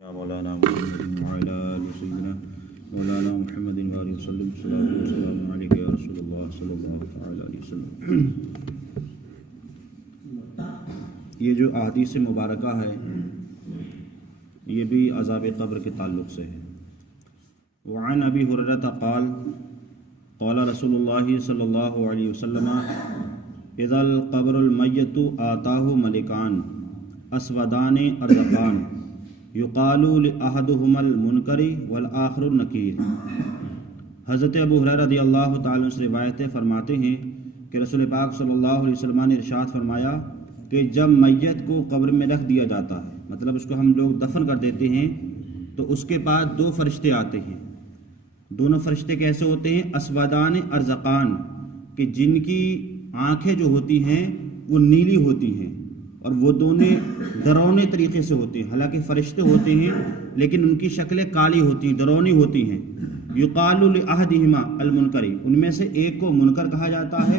مولانا محمد وعلى آل سيدنا مولانا محمد وآله وسلم الصلاة والسلام عليك يا رسول الله صلی اللہ تعالی علیہ وسلم۔ یہ جو احادیث مبارکہ ہے یہ بھی عذاب قبر کے تعلق سے ہے۔ وعن ابی ہریرہ قال قال رسول اللہ صلی اللہ علیہ وسلم اذا القبر المیت آتاہ ملکان اسودان ارزقان یقال لأحدہما المنکر والآخر النکیر۔ حضرت ابو ہریرہ رضی اللہ تعالیٰ عنہ سے روایت فرماتے ہیں کہ رسول پاک صلی اللہ علیہ وسلم نے ارشاد فرمایا کہ جب میت کو قبر میں رکھ دیا جاتا ہے، مطلب اس کو ہم لوگ دفن کر دیتے ہیں، تو اس کے بعد دو فرشتے آتے ہیں۔ دونوں فرشتے کیسے ہوتے ہیں؟ اسودان ارزقان، کہ جن کی آنکھیں جو ہوتی ہیں وہ نیلی ہوتی ہیں اور وہ دونوں ڈراؤنے طریقے سے ہوتے ہیں، حالانکہ فرشتے ہوتے ہیں لیکن ان کی شکلیں کالی ہوتی ہیں، ڈراؤنی ہوتی ہیں۔ یقال لأحدہما المنکر، ان میں سے ایک کو منکر کہا جاتا ہے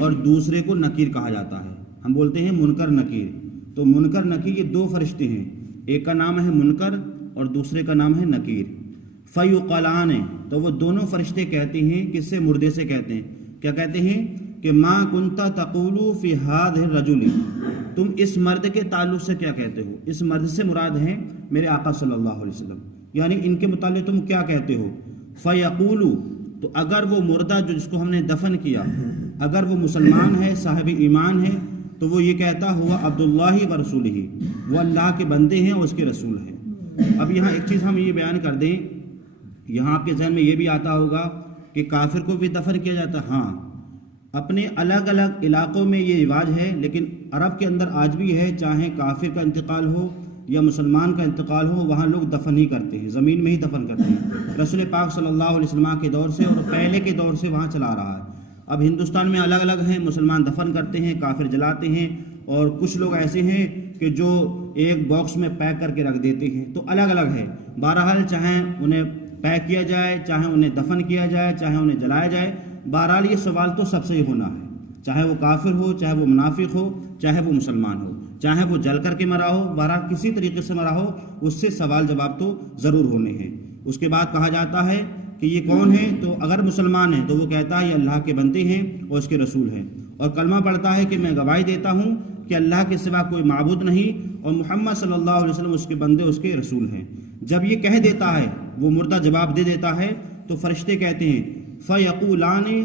اور دوسرے کو نکیر کہا جاتا ہے۔ ہم بولتے ہیں منکر نکیر، تو منکر نکیر یہ دو فرشتے ہیں، ایک کا نام ہے منکر اور دوسرے کا نام ہے نکیر۔ فیقالان، تو وہ دونوں فرشتے کہتے ہیں، کس سے؟ مردے سے کہتے ہیں۔ کیا کہتے ہیں؟ کہ ما کنت تقول فی ھذہ الرجل، تم اس مرد کے تعلق سے کیا کہتے ہو؟ اس مرد سے مراد ہیں میرے آقا صلی اللہ علیہ وسلم، یعنی ان کے متعلق تم کیا کہتے ہو؟ فیقول، تو اگر وہ مردہ جو جس کو ہم نے دفن کیا اگر وہ مسلمان ہے، صاحب ایمان ہے، تو وہ یہ کہتا ہوا عبداللہ و رسولہ، وہ اللہ کے بندے ہیں اور اس کے رسول ہیں۔ اب یہاں ایک چیز ہم یہ بیان کر دیں، یہاں آپ کے ذہن میں یہ بھی آتا ہوگا کہ کافر کو بھی دفن کیا جاتا ہے۔ ہاں، اپنے الگ الگ علاقوں میں یہ رواج ہے، لیکن عرب کے اندر آج بھی ہے، چاہے کافر کا انتقال ہو یا مسلمان کا انتقال ہو، وہاں لوگ دفن ہی کرتے ہیں، زمین میں ہی دفن کرتے ہیں۔ رسول پاک صلی اللہ علیہ وسلم کے دور سے اور پہلے کے دور سے وہاں چلا رہا ہے۔ اب ہندوستان میں الگ الگ ہیں، مسلمان دفن کرتے ہیں، کافر جلاتے ہیں، اور کچھ لوگ ایسے ہیں کہ جو ایک باکس میں پیک کر کے رکھ دیتے ہیں، تو الگ الگ ہے۔ بہرحال چاہے انہیں پیک کیا جائے، چاہے انہیں دفن کیا جائے، چاہے انہیں جلایا جائے، بہرحال یہ سوال تو سب سے ہی ہونا ہے، چاہے وہ کافر ہو، چاہے وہ منافق ہو، چاہے وہ مسلمان ہو، چاہے وہ جل کر کے مرا ہو، بہرحال کسی طریقے سے مرا ہو، اس سے سوال جواب تو ضرور ہونے ہیں۔ اس کے بعد کہا جاتا ہے کہ یہ کون ہے؟ تو اگر مسلمان ہے تو وہ کہتا ہے یہ اللہ کے بندے ہیں اور اس کے رسول ہیں، اور کلمہ پڑھتا ہے کہ میں گواہی دیتا ہوں کہ اللہ کے سوا کوئی معبود نہیں اور محمد صلی اللہ علیہ وسلم اس کے بندے، اس کے رسول ہیں۔ جب یہ کہہ دیتا ہے، وہ مردہ جواب دے دیتا ہے، تو فرشتے کہتے ہیں فَيَقُولَانِ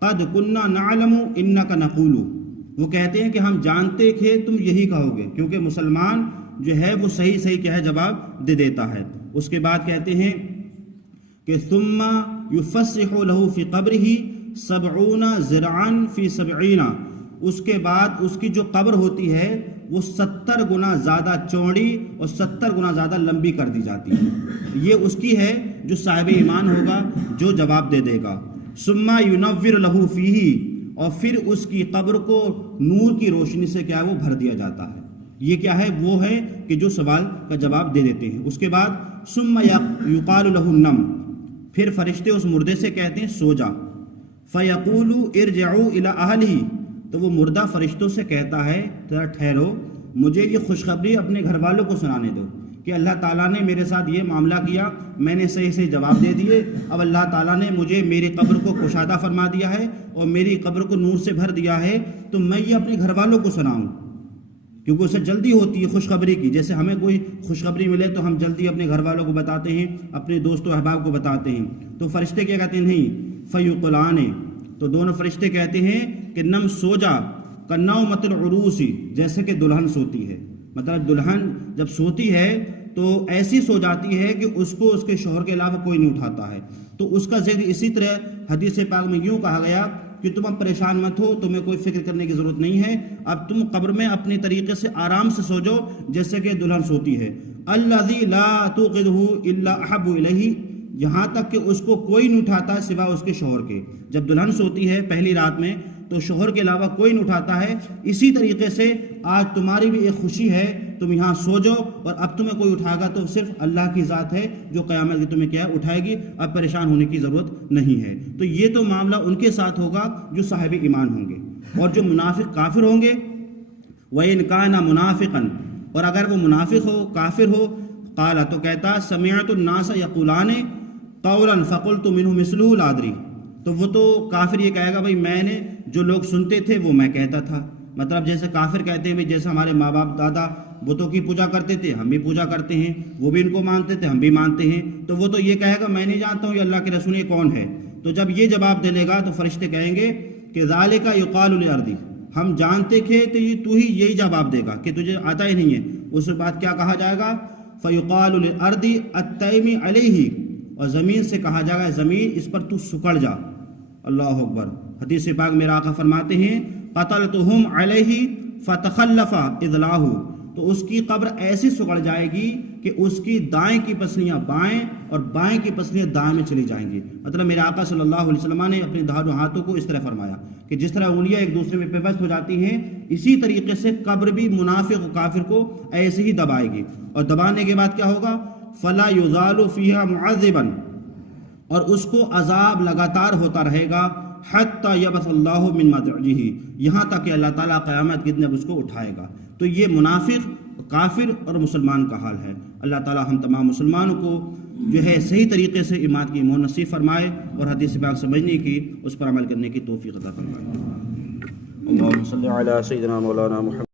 قَدْ كُنَّا نَعْلَمُ إِنَّكَ نَقُولُ، وہ کہتے ہیں کہ ہم جانتے کہ تم یہی کہو گے، کیونکہ مسلمان جو ہے وہ صحیح صحیح کیا ہے جواب دے دیتا ہے۔ اس کے بعد کہتے ہیں کہ ثُمَّ يُفَسِّحُ لَهُ فِي قَبْرِهِ 70 ذِرَاعًا فِي 70، اس کے بعد اس کی جو قبر ہوتی ہے وہ 70 گنا زیادہ چوڑی اور 70 گنا زیادہ لمبی کر دی جاتی ہے۔ یہ اس کی ہے جو صاحب ایمان ہوگا، جو جواب دے دے گا۔ ثم ينور له فيه، اور پھر اس کی قبر کو نور کی روشنی سے کیا وہ بھر دیا جاتا ہے۔ یہ کیا ہے؟ وہ ہے کہ جو سوال کا جواب دے دیتے ہیں۔ اس کے بعد ثم يقال له النم، پھر فرشتے اس مردے سے کہتے ہیں سو جا۔ فيقول ارجعوا الى اهله، تو وہ مردہ فرشتوں سے کہتا ہے ذرا ٹھہرو، مجھے یہ خوشخبری اپنے گھر والوں کو سنانے دو کہ اللہ تعالیٰ نے میرے ساتھ یہ معاملہ کیا، میں نے صحیح صحیح جواب دے دیے، اب اللہ تعالیٰ نے مجھے میری قبر کو کشادہ فرما دیا ہے اور میری قبر کو نور سے بھر دیا ہے، تو میں یہ اپنے گھر والوں کو سناؤں، کیونکہ اسے جلدی ہوتی ہے خوشخبری کی۔ جیسے ہمیں کوئی خوشخبری ملے تو ہم جلدی اپنے گھر والوں کو بتاتے ہیں، اپنے دوست و احباب کو بتاتے ہیں، تو فرشتے کیا کہتے ہیں؟ نہیں، فیقلان، تو دونوں فرشتے کہتے ہیں کہ نم سو جا کنومۃ العروس، جیسے کہ دلہن سوتی ہے، مطلب دلہن جب سوتی ہے تو ایسی سو جاتی ہے کہ اس کو اس کے شوہر کے علاوہ کوئی نہیں اٹھاتا ہے۔ تو اس کا ذکر اسی طرح حدیث پاک میں یوں کہا گیا کہ تم اب پریشان مت ہو، تمہیں کوئی فکر کرنے کی ضرورت نہیں ہے، اب تم قبر میں اپنی طریقے سے آرام سے سو جاؤ جیسے کہ دلہن سوتی ہے۔ الذی لا توقظہ الا احب الیہ، یہاں تک کہ اس کو کوئی نہیں اٹھاتا سوا اس کے شوہر کے۔ جب دلہن سوتی ہے پہلی رات میں تو شوہر کے علاوہ کوئی نہیں اٹھاتا ہے۔ اسی طریقے سے آج تمہاری بھی ایک خوشی ہے، تم یہاں سو جاؤ، اور اب تمہیں کوئی اٹھائے گا تو صرف اللہ کی ذات ہے جو قیامت کی تمہیں کیا اٹھائے گی، اب پریشان ہونے کی ضرورت نہیں ہے۔ تو یہ تو معاملہ ان کے ساتھ ہوگا جو صاحب ایمان ہوں گے، اور جو منافق کافر ہوں گے وَإِنْ كَانَ مُنَافِقًا، اور اگر وہ منافق ہو، کافر ہو، قال تو کہتا سمعت الناس یقولان قولا فقلت منه مثله لا ادری، تو وہ تو کافر یہ کہے گا بھائی میں نے جو لوگ سنتے تھے وہ میں کہتا تھا، مطلب جیسے کافر کہتے ہیں بھائی جیسے ہمارے ماں باپ دادا بتوں کی پوجا کرتے تھے ہم بھی پوجا کرتے ہیں، وہ بھی ان کو مانتے تھے ہم بھی مانتے ہیں، تو وہ تو یہ کہے گا میں نہیں جانتا ہوں یہ اللہ کے رسول یہ کون ہے۔ تو جب یہ جواب دے لے گا تو فرشتے کہیں گے کہ ذالک یقال للارض، ہم جانتے تھے تو ہی یہی جواب دے گا کہ تجھے آتا ہی نہیں ہے۔ اس کے بعد کیا کہا جائے گا؟ فیقال للارض اتیمی علیہ، اور زمین سے کہا جائے گا زمین اس پر تو سکڑ جا۔ اللہ اکبر۔ حدیث پاک میرا آقا فرماتے ہیں قتلتہم علیہ فتخلف اضلاعہ، تو اس کی قبر ایسی سکڑ جائے گی کہ اس کی دائیں کی پسلیاں بائیں اور بائیں کی پسلیاں دائیں میں چلی جائیں گی۔ مطلب میرے آقا صلی اللہ علیہ وسلم نے اپنے دونوں ہاتھوں کو اس طرح فرمایا کہ جس طرح انگلیاں ایک دوسرے میں پیوست ہو جاتی ہیں، اسی طریقے سے قبر بھی منافق و کافر کو ایسے ہی دبائے گی، اور دبانے کے بعد کیا ہوگا؟ فلا یزال فیہا معذبا، اور اس کو عذاب لگاتار ہوتا رہے گا حتی یبعث اللہ من مضجعہ، یہاں تک کہ اللہ تعالیٰ قیامت کے دن اب اس کو اٹھائے گا۔ تو یہ منافق، کافر اور مسلمان کا حال ہے۔ اللہ تعالیٰ ہم تمام مسلمانوں کو جو ہے صحیح طریقے سے ایمان کی ایمان نصیب فرمائے اور حدیث پاک سمجھنے کی، اس پر عمل کرنے کی توفیق عطا فرمائے۔ اللہم صلی علی سیدنا مولانا محمد۔